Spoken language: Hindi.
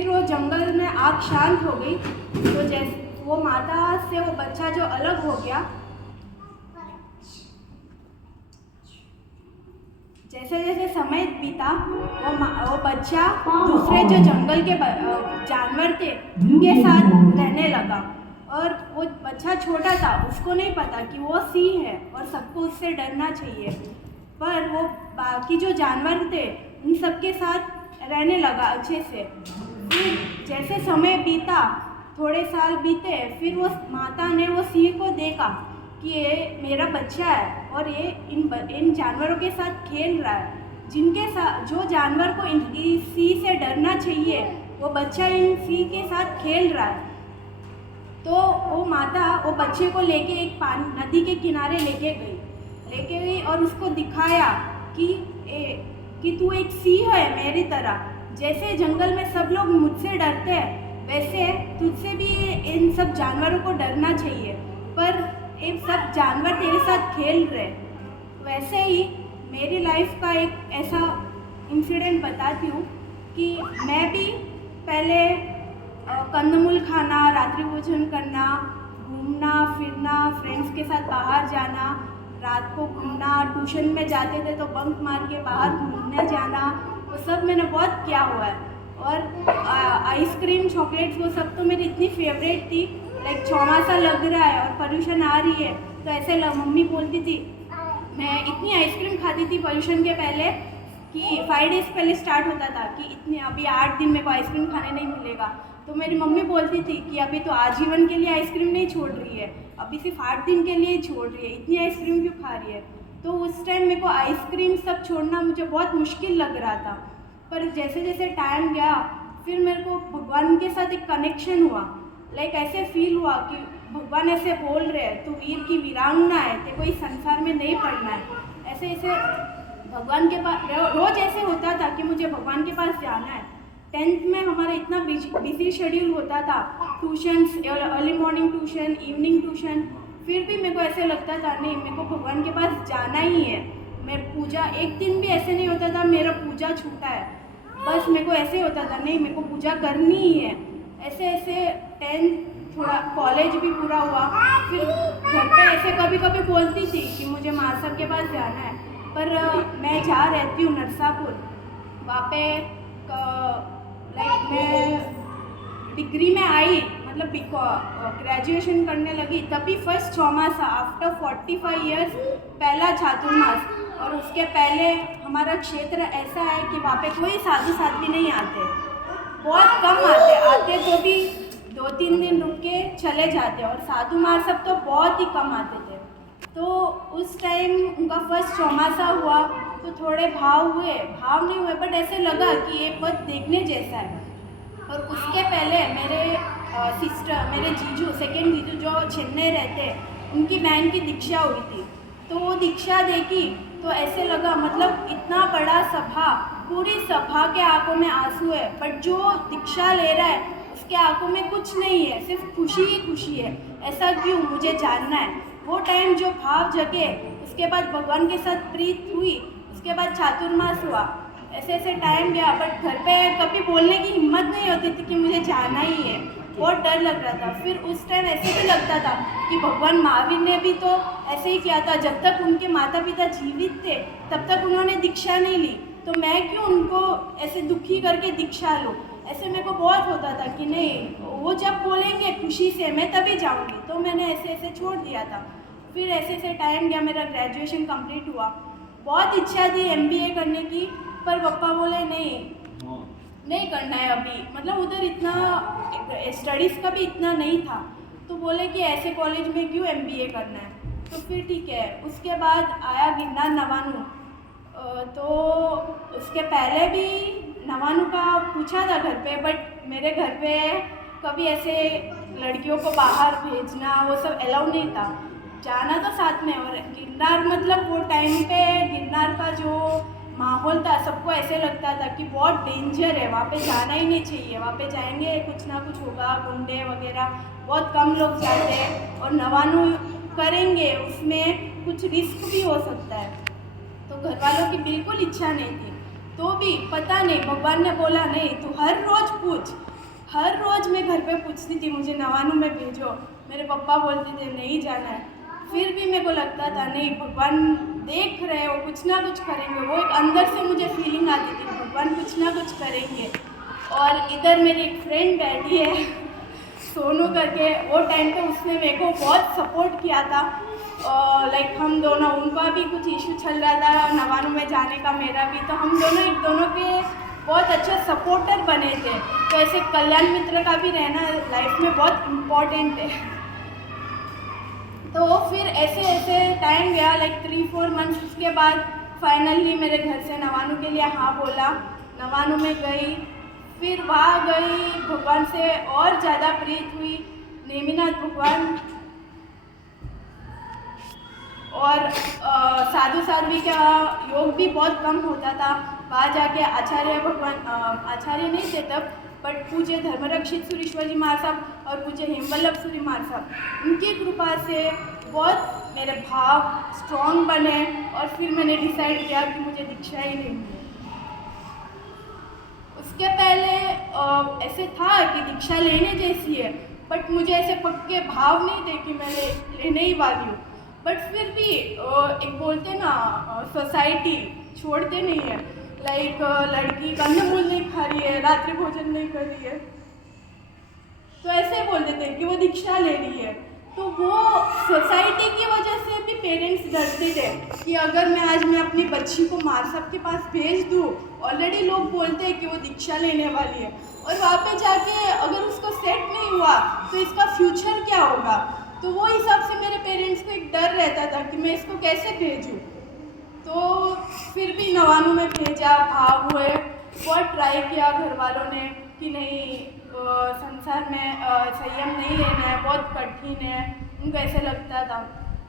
फिर वो जंगल में आग शांत हो गई, तो जैसे वो माता से वो बच्चा जो अलग हो गया, जैसे जैसे समय बीता वो बच्चा दूसरे जो जंगल के जानवर थे उनके साथ रहने लगा। और वो बच्चा छोटा था, उसको नहीं पता कि वो सिंह है और सबको उससे डरना चाहिए, पर वो बाकी जो जानवर थे उन सबके साथ रहने लगा अच्छे से। फिर जैसे समय बीता, थोड़े साल बीते, फिर वो माता ने वो सिंह को देखा कि ये मेरा बच्चा है और ये इन जानवरों के साथ खेल रहा है, जिनके साथ जो जानवर को इन सिंह से डरना चाहिए वो बच्चा इन सिंह के साथ खेल रहा है। तो वो माता वो बच्चे को लेके एक नदी के किनारे लेके गई और उसको दिखाया कि तू एक सिंह है मेरी तरह, जैसे जंगल में सब लोग मुझसे डरते हैं वैसे तुझसे भी इन सब जानवरों को डरना चाहिए, पर ये सब जानवर तेरे साथ खेल रहे। वैसे ही मेरी लाइफ का एक ऐसा इंसिडेंट बताती हूँ कि मैं भी पहले कंदमूल खाना, रात्रि भोजन करना, घूमना फिरना, फ्रेंड्स के साथ बाहर जाना, रात को घूमना, ट्यूशन में जाते थे तो बंक मार के बाहर घूमने जाना, वो सब मैंने बहुत किया हुआ है। और आइसक्रीम, चॉकलेट्स, वो सब तो मेरी इतनी फेवरेट थी। लाइक चौमासा लग रहा है और पोल्यूशन आ रही है तो ऐसे मम्मी बोलती थी, मैं इतनी आइसक्रीम खाती थी पोल्यूशन के पहले कि 5 डेज़ पहले स्टार्ट होता था कि इतने अभी 8 दिन मेरे को आइसक्रीम खाने नहीं मिलेगा, तो मेरी मम्मी बोलती थी कि अभी तो आजीवन के लिए आइसक्रीम नहीं छोड़ रही है, अभी सिर्फ 8 दिन के लिए ही छोड़ रही है, इतनी आइसक्रीम क्यों खा रही है। तो उस टाइम मेरे को आइसक्रीम सब छोड़ना मुझे बहुत मुश्किल लग रहा था, पर जैसे जैसे टाइम गया फिर मेरे को भगवान के साथ एक कनेक्शन हुआ। लाइक ऐसे फील हुआ कि भगवान ऐसे बोल रहे हैं, तू वीर की वीरांगना है, तेरे को इस संसार में नहीं पड़ना है। ऐसे ऐसे भगवान के पास रोज़ ऐसे होता था कि मुझे भगवान के पास जाना है। 10th में हमारा इतना बिजी शेड्यूल होता था, tuitions, early morning tuition, evening tuition, फिर भी मेरे को ऐसे लगता था नहीं, मेरे को भगवान के पास जाना ही है। मैं पूजा, एक दिन भी ऐसे नहीं होता था मेरा पूजा छूटा है, बस मेरे को ऐसे होता था नहीं, मेरे को पूजा करनी ही है। ऐसे ऐसे 10th, थोड़ा कॉलेज भी पूरा हुआ, फिर घर पे ऐसे कभी कभी बोलती थी कि मुझे मासर के पास जाना है, पर मैं जहाँ रहती हूँ नरसापुर, वहाँ पे लाइक मैं डिग्री में आई, मतलब ग्रेजुएशन करने लगी, तभी फर्स्ट चौमासा आफ्टर 45 ईयर्स पहला चातुर्मास। और उसके पहले हमारा क्षेत्र ऐसा है कि वहाँ पे कोई साधु साध्वी नहीं आते, बहुत कम आते तो भी 2-3 दिन रुक के चले जाते, और साधु मार सब तो बहुत ही कम आते थे। तो उस टाइम उनका फर्स्ट चौमासा हुआ तो थोड़े भाव नहीं हुए, बट ऐसे लगा कि ये पद देखने जैसा है। और उसके पहले मेरे जीजू, सेकेंड जीजू जो चेन्नई रहते, उनकी बहन की दीक्षा हुई थी, तो वो दीक्षा देखी तो ऐसे लगा, मतलब इतना बड़ा सभा, पूरी सभा के आंखों में आंसू है, बट जो दीक्षा ले रहा है उसके आंखों में कुछ नहीं है, सिर्फ खुशी ही खुशी है। ऐसा क्यों, मुझे जानना है। वो टाइम जो भाव जगे, उसके बाद भगवान के साथ प्रीत हुई, उसके बाद चातुर्मास हुआ। ऐसे ऐसे टाइम गया, बट घर पे कभी बोलने की हिम्मत नहीं होती थी कि मुझे जाना ही है, बहुत डर लग रहा था। फिर उस टाइम ऐसे भी लगता था कि भगवान महावीर ने भी तो ऐसे ही किया था, जब तक उनके माता पिता जीवित थे तब तक उन्होंने दीक्षा नहीं ली, तो मैं क्यों उनको ऐसे दुखी करके दीक्षा लूँ। ऐसे मेरे को बहुत होता था कि नहीं, वो जब बोलेंगे खुशी से मैं तभी जाऊँगी, तो मैंने ऐसे ऐसे छोड़ दिया था। फिर ऐसे ऐसे टाइम गया, मेरा ग्रेजुएशन कंप्लीट हुआ, बहुत इच्छा थी MBA करने की, पर पापा बोले नहीं करना है अभी, मतलब उधर इतना स्टडीज़ का भी इतना नहीं था, तो बोले कि ऐसे कॉलेज में क्यों MBA करना है। तो फिर ठीक है, उसके बाद आया गिरनार नवानू, तो उसके पहले भी नवानू का पूछा था घर पे, बट मेरे घर पे कभी ऐसे लड़कियों को बाहर भेजना वो सब अलाउ नहीं था, जाना तो साथ में। और गिरनार, मतलब वो टाइम पे गिरनार का जो माहौल था, सबको ऐसे लगता था कि बहुत डेंजर है, वहाँ पे जाना ही नहीं चाहिए, वहाँ पे जाएंगे कुछ ना कुछ होगा, गुंडे वगैरह, बहुत कम लोग जाते हैं, और नवानू करेंगे उसमें कुछ रिस्क भी हो सकता है। तो घर वालों की बिल्कुल इच्छा नहीं थी, तो भी पता नहीं भगवान ने बोला नहीं, तू हर रोज़ पूछ, हर रोज़ मैं घर पे पूछती थी मुझे नवानू में भेजो, मेरे पापा बोलते थे नहीं जाना है। फिर भी मेरे को लगता था नहीं, भगवान देख रहे हो, कुछ ना कुछ करेंगे। वो एक अंदर से मुझे फीलिंग आती थी भगवान कुछ ना कुछ करेंगे। और इधर मेरी एक फ्रेंड बैठी है सोनू करके, वो टाइम पे उसने मेरे को बहुत सपोर्ट किया था। लाइक हम दोनों, उनका भी कुछ इशू चल रहा था नवानू में जाने का, मेरा भी, तो हम दोनों एक दोनों के बहुत अच्छे सपोर्टर बने थे। तो ऐसे कल्याण मित्र का भी रहना लाइफ में बहुत इम्पोर्टेंट है। तो फिर ऐसे ऐसे टाइम गया, लाइक 3-4 मंथ्स। उसके बाद फाइनली मेरे घर से नवानू के लिए हाँ बोला, नवानू में गई। फिर वहाँ गई, भगवान से और ज़्यादा प्रीत हुई, नेमिनाथ भगवान। और साधु साध्वी का योग भी बहुत कम होता था। वहाँ जाके आचार्य भगवान, आचार्य नहीं थे तब, बट पूज्य धर्मरक्षित सुरेश्वर जी महाराज साहब और पूज्य हेमवल्लभ सूरी महाराज साहब, उनकी कृपा से बहुत मेरे भाव स्ट्रॉन्ग बने। और फिर मैंने डिसाइड किया कि मुझे दीक्षा ही लेनी है। उसके पहले ऐसे था कि दीक्षा लेने जैसी है, बट मुझे ऐसे पक्के भाव नहीं थे कि मैं लेने ही वाली हूँ। बट फिर भी एक बोलते ना, सोसाइटी छोड़ते नहीं है। लाइक लड़की कंदमूल नहीं खा रही है, रात्रि भोजन नहीं कर रही है, तो ऐसे बोल देते हैं कि वो दीक्षा ले रही है। तो वो सोसाइटी की वजह से भी पेरेंट्स डरते थे कि अगर मैं अपनी बच्ची को महाराज साहब के पास भेज दूँ, ऑलरेडी लोग बोलते हैं कि वो दीक्षा लेने वाली है, और वहाँ पे जाके अगर उसको सेट नहीं हुआ तो इसका फ्यूचर क्या होगा। तो वो हिसाब से मेरे पेरेंट्स को एक डर रहता था कि मैं इसको कैसे भेजूँ। तो फिर भी नवानू में भेजा, भाव हुए, बहुत ट्राई किया घर वालों ने कि नहीं, संसार में संयम नहीं लेना है, बहुत कठिन है, उनको ऐसे लगता था।